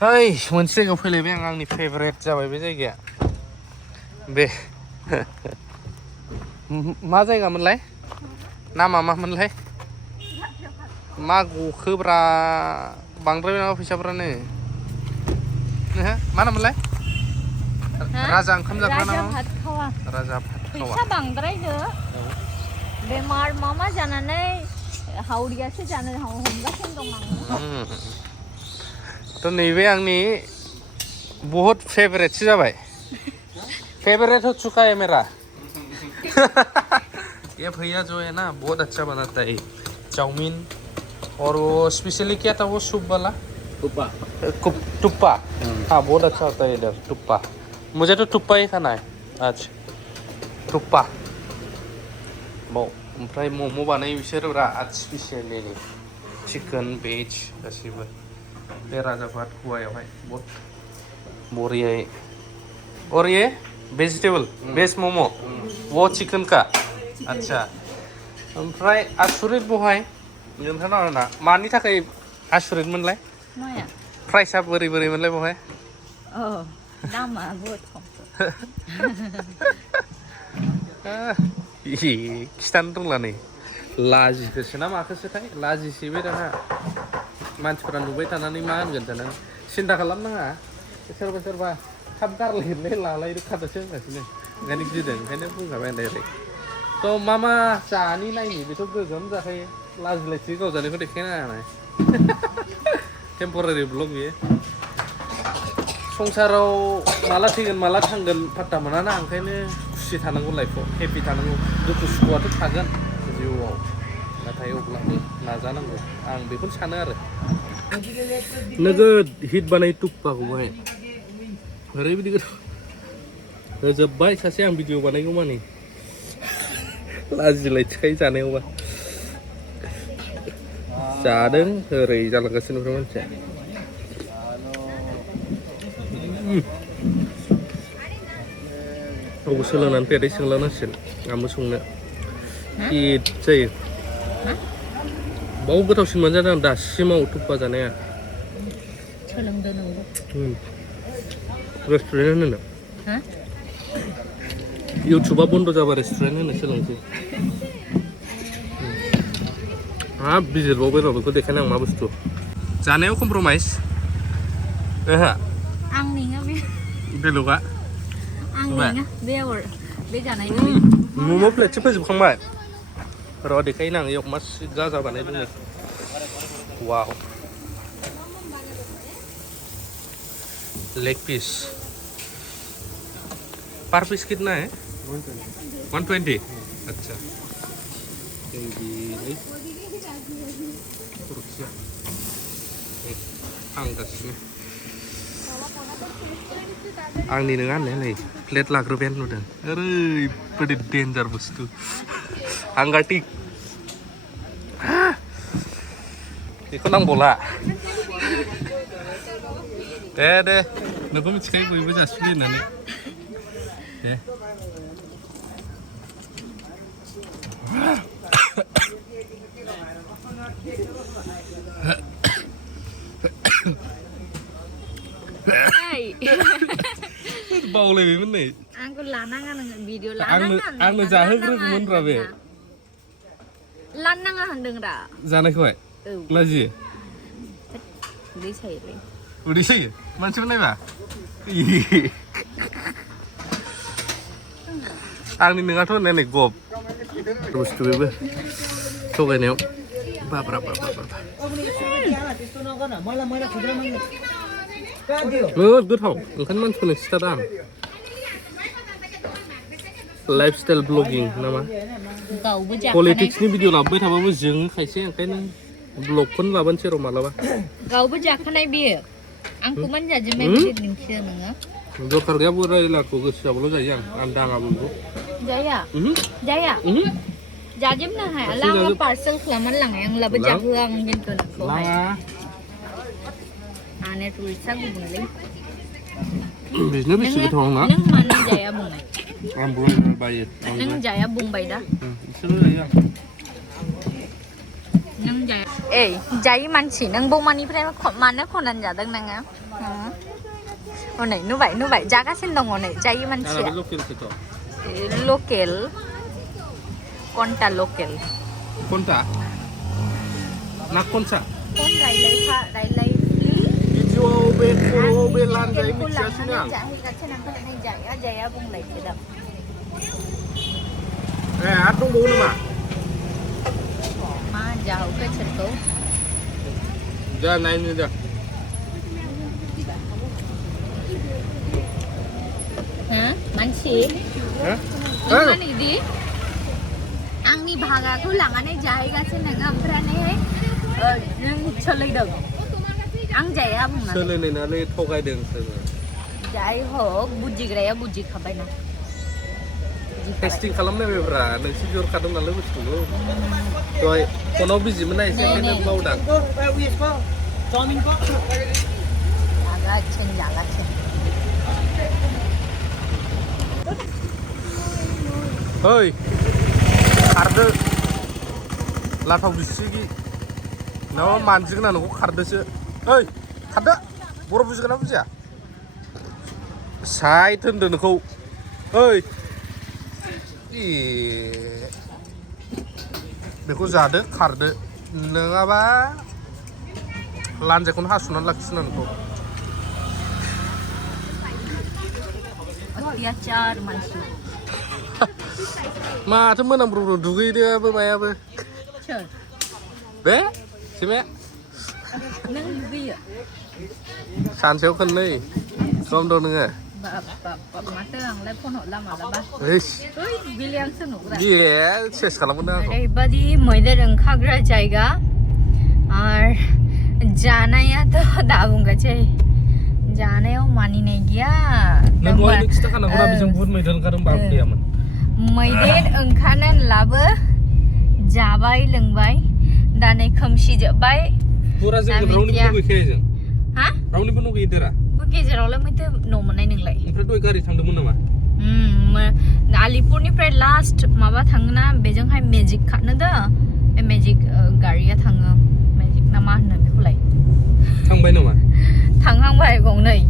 Hei, मोनसे जायगायाव फैलायबाय आंनि फेभरेट जाबाय बे जायगाया बे मा जायगामोनलाय नामा मामोनलाय मा गखोब्रा बांद्राय नामा फैसाफ्रानो मा नाममोनलाय राजा ओंखाम जाग्रा नामा राजा भातखावा फैसा बांद्रायनो बेमार मा जानानै हावरियासो जानो हमगासिनो दं आं तो नैबे आंनि बहुत फेवरेटसो जाबाय फेवरेट हो चुका है मेरा ये भैया जो है ना बहुत अच्छा बनाता है चाउमीन और वो स्पेशली क्या था वो सूप वाला टुप्पा हाँ बहुत अच्छा होता है इधर टुप्पा मुझे तो टुप्पा ही खाना है आज टुप्पा ओमफ्राय मम' बानायो बिसोर बिराद स्पेसियेलि चिकेन वेज गासिबो बे राजा भात खुवायावहाय बहुत बरियायै और ये वेजिटेबल वेज मोमो वो चिकन का अच्छा ओमफ्राय आसुरित बहाय नोंथांनाव आरोना मानि थाखाय आसुरित मोनलाय माया प्राइसआ बोरै मोनलाय बहाय दामा बहुत खिथानो रोंला नै लाजिखोसो ना माखोसोथाय लाजिसैबाय दाना मानसिफोरा नुबाय थानानै मा होनगोन साननानै सिन्था खालामनाङा सोरबा थाब गारलायनाय लालायनो खादोसो होनगासिनो ओंखायनो गिदों ओंखायनो बुंखाबाय आं डाइरेक्ट थ' मा जानि नायनि बेथ' गोगोम जाखायो लाजिलायसै गाव जानायखौ देखायनाङा टेम्परारि ब्लग बेयो संसाराव माला थैगोन माला थांगोन फात्ता मोनाना ओंखायनो खुसि थानांगौ लाइफआव हेपि थानांगौ दुखु सुखुआथ' थागोन जिउआव नाथाय अब्लाबो नाजानांगौ आं बेखौनो सानो आरो नोगोद हिट बानाय टुप्पाखौहाय ओरैबायदि गोथाव होजोब्बाय सासे आं भिडिअ बानायगौ मानि लाजिलायथिखायो जानायावबा जादों ओरै जालांगासिनो ओमफ्राय मानसिया गावबो सोलोंनानै फैयादै सोंलांनांसिगोन आंबो संनो हिट जायो बाव गोथावसिन मोनजादों आं दासिमाव टुप्पा जानाया सोलोंदो नंगौ रेस्टुरेन्ट होनो इउटुबा बन्द' जाबा रेस्टुरेन्ट होनो सोलोंसै हाब बिजिरबावबाय र' बेखौ देखायनो आं मा बुस्थु जानायाव कमप्रमाइस ओहो आंनिनो बेल'गा आंनिनो बे जानायनि मम' प्लेटसो फोजोबखांबाय र' देखायनो आं एव मा जा बानायदों वाव लेग पीस पर पीस कितना है 120 अच्छा आंगासिनो आंनि नङा होननायालाय प्लेट लाग्रोबायानो नुदों ओरैबायदि डेन्जार बुस्थु हांगारटिक बेखौ नांबावला दे नोंखौ मिथिखायो बयबो जासिगोन होननानै दे बावलायबायमोन नै आंखौ लानाङा नोङो भिडिअ आंनो जाहोग्रोगौमोन रा बे लानाङा होनदों रा जानायखौहाय लाजियो उदै सायोलै उदै सायो मानसिफोर नायबा आंनि नोङाथ' होननाय नै गब बुस्थु बेबो थगायनायाव बाब्रा गोथाव ओंखायनो मानसिफोरनो खिथादों आं लाइफस्टाइल ब्लगिं नामा पलिटिक्सनि भिडिअ लाबोबाय थाबाबो जोङो खायसे ओंखायनो ब्लगखौनो लाबोनोसै र' मालाबा गावबो जाखानाय बेयो आंखौ मानो जाजोबनाय बायदि दिन्थियो नोङो दरखार गैया बोरायलाखौ गोसो जाबाल' जायो आं दाङाबो जाया जाजोबनो हाया लाङो पार्सेल खालामनानै लांनाय आं लाबो जाहोआ आं खिन्थु नोंखौहाय आंनियाथ' उलसा गुबुंलै बिदिनो बेसे गोथाव नङा नों मानो जाया बुंनाय आं बुंनो बायो नों जाया बुंबाय दा एसेल' जायो आं नों जाया जायै मानसि नों बौमानिफ्राय मानो खननानै जादों नोङो हनै नुबाय जागासिनो दङ नै जायो आंना मानसिया बे लकेलखौथ' लकेल कन्टा लकेल खन्था ना खनसा कन रायलाय भिडिअ'आव बे खर'आव बे लानजाय मिथियासैनो आं जाहैगासिनो आं जाया बुंलायसो दा ए आरो दंबावो नामा मा जाहोखो सोरखौ जा नायनो दा मानसि मान इदि आंनि भागाखौ लांनानै जाहैगासिनो नोङो ओमफ्रायहाय नों सोलायदों आं जाया बुंनानै सोलायनानै थगायदों सोरबा जाय हक बुजिग्राया बुजिखाबाय ना टेस्टिं खालामनायब्रा नोंसोर बिहरखादों नालाय बुस्थुखौ दहाय फनाव बिजिमोन ना एसे ओंखायनो बावदां जागासिनो ओइ खारदो लाथाव बिसिगि नामा मानजिगोन आं नोंखौ खारदोसो ओइ खारदो बर' बुजिगोन ना बुजिया साइड होनदो नोंखौ ओइ बेखौ जादो खारदो नङाबा लान्जायखौनो हासुनानै लाखिसिना नोंखौ अत्याचार मानसि माथो मोनामब्रुब्रु दुगैदोआबो मायाबो सोर बे सिमाया नों दुगैयो सानसेयाव खननै सम दं नोङो माथो आंलाय फन हरला मालाबा ओइस दुगैलाय आंसो नुग्रा बिए सेस खालामगोन आंखौ ओरैबादि मैदेर ओंखारग्रा जायगा आरो जानायाथ' दा बुंगासै जानायाव मानिनाय गैया नों दहायनो खिथाखानांगौ ना बेजों बुहुद मैदेर ओंखारदों बाबो गैयामोन मैदेर ओंखारनानै लाबो जाबाय लोंबाय दा नै खोमसिजोब्बाय फुरा जों रावनिबो नुगैखाया जों हा रावनिबो नुगैदेरा गेजेरावलाय माथो न' मोननाय नोंलाय ओमफ्राय दहाय गारि थांदोंमोन नामा आलिपुरनिफ्राय लास्ट माबा थाङोना बेजोंहाय मेजिक खारनो दा बे मेजिक गारिया थाङो मेजिक ना मा होनो बेखौलाय थांबाय नामा थांहांबाय गंनै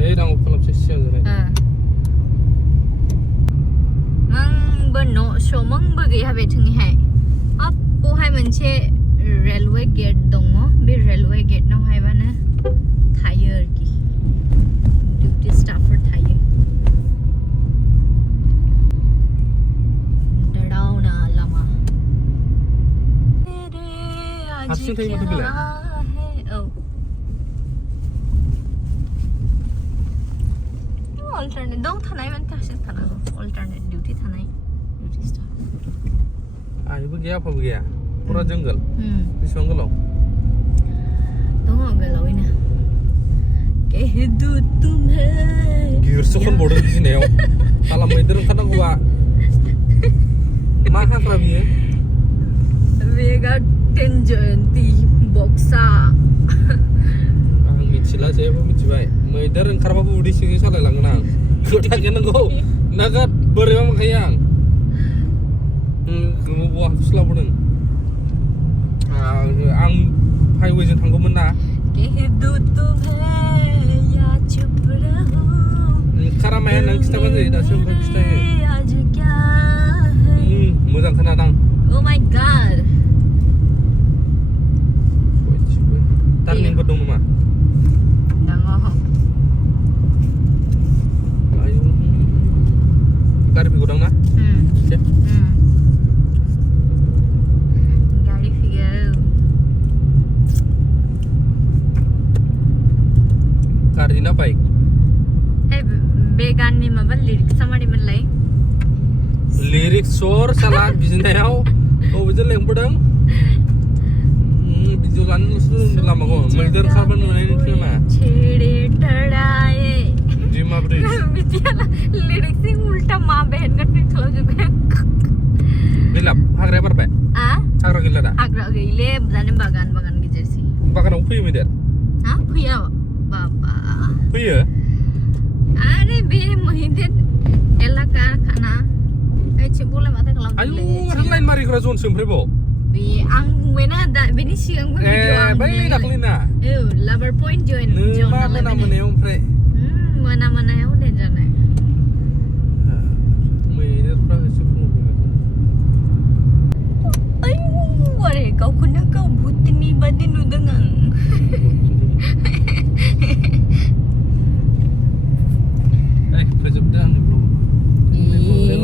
ओइ रां खालामसै सिगां जानाय मंबो न' मंबो गैया बेथिंहाय बहाय मोनसे रेलवे गेट दङ बे रेलवे गेटनावहायबानो थायो आरोखि डिउटि स्टाफफोर थायो दाडावना लामा हारसिं थायो माथो बेलाय अल्टारनेट दं थानाय माने हारसिं थानांगौ अल्टारनेट डिउटि थानाय डिउटि स्टाफ आंबो गैया आफाबो गैया फुरा जंगल बेसेबां गोलाव दङ गोलावैनो गिरसो खनबावदों गिनायाव साला मैदेर ओंखारनांगौआ मा हाग्रा बियो बेगा टेनजन्ति बक्सा आं मिथिला जेबो मिथिबाय मैदेर ओंखारबाबो उदै सिङै सालायलांगोन आं खोथाखौ नंगौ नोगोद बोरैबा मोनखायो आं गोमोबाव हाखौसो लाबोदों आं हाइवेजों थांगौमोन ना ओंखारा माया नों खिथाबानो जायो दासो ओमफ्राय खिथायो मोजां खोनादां Oh my god टार्निंबो दं नामा dङ आयु गारि फैगौदां ना एसे गारि फैगौ गारि ना बाइक बे गाननि माबा लिरिक्सा मारैमोनलाय लिरिक्स सर साला बिजिनायाव बबेजों लेंबोदों भिडिअ लानोल'सो लामाखौ मैदेर ओंखारबा नुनायनि नामा छेड़े टड़ाए दिमा ब्रिज बिदियाला लिरिक्सनि उल्टा मा बहन गट्टी खालामजोब्बाय गैला हाग्राया बारबाय हाग्रा गैला दा हाग्रा गैले जाने बागान गेजेरसै बागानाव फैयो मैदेर फैया बाबा फैयो अरे बे मैदेर एलाका खाना बोला माथो खालामदोंलै आयु लाइन मारिग्रा जनसो ओमफ्राय बाव बे आं बुंबायना दा बेनि सिगांबो भिडिअ आं बै दाख्लैना Lover point join मा मोना मोनायाव ओमफ्राय मोनायाव डेन्जार नाय मैदेरफ्रा एसे फुङाव फैबाय आयु अरे गावखौनो गाव भुतनि बादि नुदों आं फोजोबदो आंनि ब्लग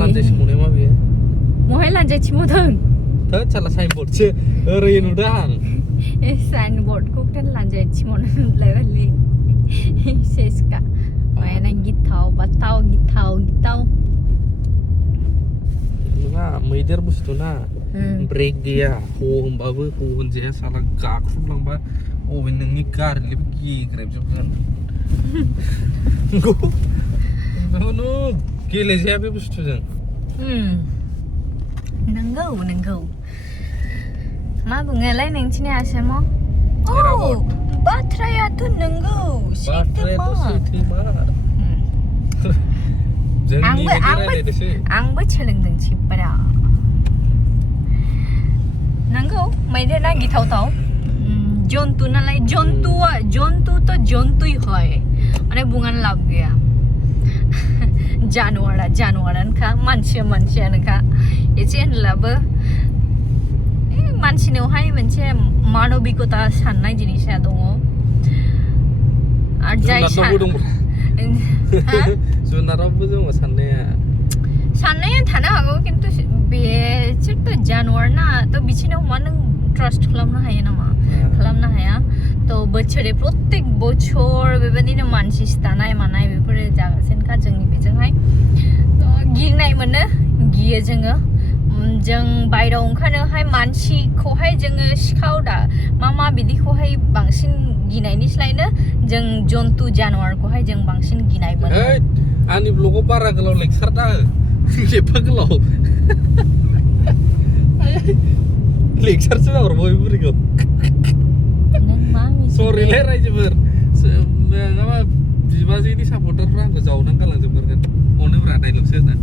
लान्जाय सोमावनाय मा बेयो महाय लान्जाय थिमोदों थोद साला साइनबर्डसो ओरै नुदों आं साइनबर्डखौ टेन लान्जाय थिमोनो नुलायबायलै सेसका मायाना गिथाव बाथाव गिथाव नङा मैदेर बुस्थु ना ब्रेक गैया होनबाबो होनजाया साला गाख्रुबलांबा अबे नोंनि गारिनिबो गेग्रेबजोबगोन नंगौ गेलेजाया बे बुस्थुजों नंगौ मा बुङोलाय नोंसिनि आसामाव बाथ्रायाथ' नंगौ आंबो सोलोंदों सिब्रा नंगौ मैदेरा गिथावथाव जन्तु नालाय जन्तु तो जन्तुই হয় মানে बुंनानै लाब गैया जानवारानोखा मानसियानोखा एसे होनब्लाबो मानसिनावहाय मोनसे मानबिकता साननाय जिनिसा दङ आरो जाय जुनारावबो दङ साननाया थानो हागौ खिन्थु बिसोरथ' जानवार ना थ' बिसोरनाव मा नों ट्रास्ट खालामनो हायो नामा खालामनो हाया थ' बोसोरे प्रत्येक बोसोर बेबायदिनो मानसि सिथारनाय मानाय बेफोरो जागासिनोखा जोंनि बेजोंहाय गिनाय मोनो गियो जोङो जों बायरायाव ओंखारनोहाय मानसिखौहाय जोङो सिखाव दा मा बिदिखौहाय बांसिन गिनायनिस्लायनो जों जन्तु जानवारखौहाय जों बांसिन गिनाय मोनो आंनि ब्लगाव बारा गोलाव लेक्सार दा एफा गोलाव लेक्सारसो हरबाय बुरिखौ सरिलै रायजोफोर माबा बिबाजैनि सापर्टारफ्रा आंखौ जावनानै गालांजोबगोन अनोब्रा डाइलगसो होना